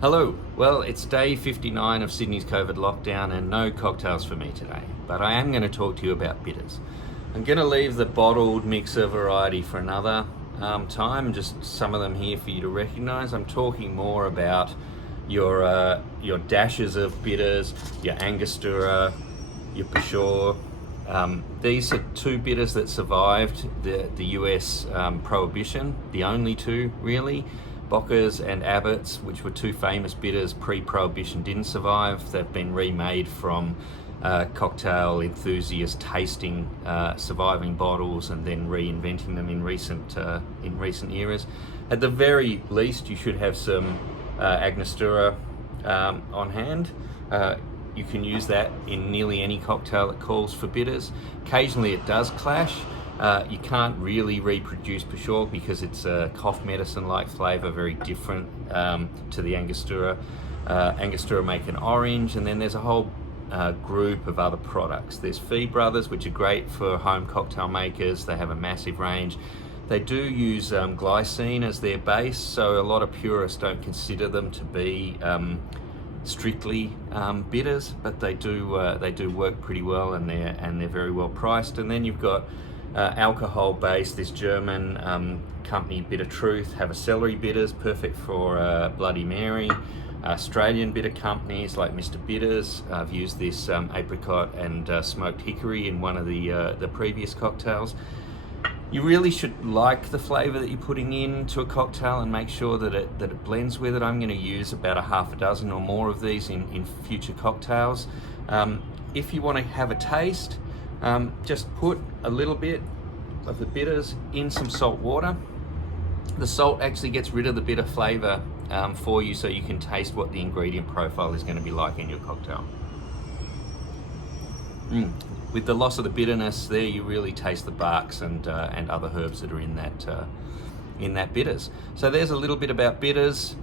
Hello. Well, it's day 59 of Sydney's COVID lockdown and no cocktails for me today, but I am going to talk to you about bitters. I'm going to leave the bottled mixer variety for another time, just some of them here for you to recognize. I'm talking more about your dashes of bitters, your Angostura, your Peshore. These are two bitters that survived the US prohibition, the only two really. Bockers and Abbott's, which were two famous bitters pre-prohibition, didn't survive. They've been remade from cocktail enthusiasts tasting surviving bottles and then reinventing them in recent eras. At the very least, you should have some Angostura on hand. You can use that in nearly any cocktail that calls for bitters. Occasionally it does clash. You can't really reproduce Peshore because it's a cough medicine-like flavour, very different to the Angostura. Angostura make an orange, and then there's a whole group of other products. There's Fee Brothers, which are great for home cocktail makers. They have a massive range. They do use glycine as their base, so a lot of purists don't consider them to be strictly bitters, but they do work pretty well, and they're very well priced. And then you've got alcohol based. This German company Bitter Truth have a celery bitters, perfect for Bloody Mary. Australian bitter companies like Mr. Bitters. I've used this apricot and smoked hickory in one of the previous cocktails. You really should like the flavour that you're putting into a cocktail and make sure that it blends with it. I'm going to use about a half a dozen or more of these in future cocktails. If you want to have a taste, just put a little bit of the bitters in some salt water. The salt actually gets rid of the bitter flavour for you, so you can taste what the ingredient profile is going to be like in your cocktail. With the loss of the bitterness there, you really taste the barks and other herbs that are in that bitters. So there's a little bit about bitters.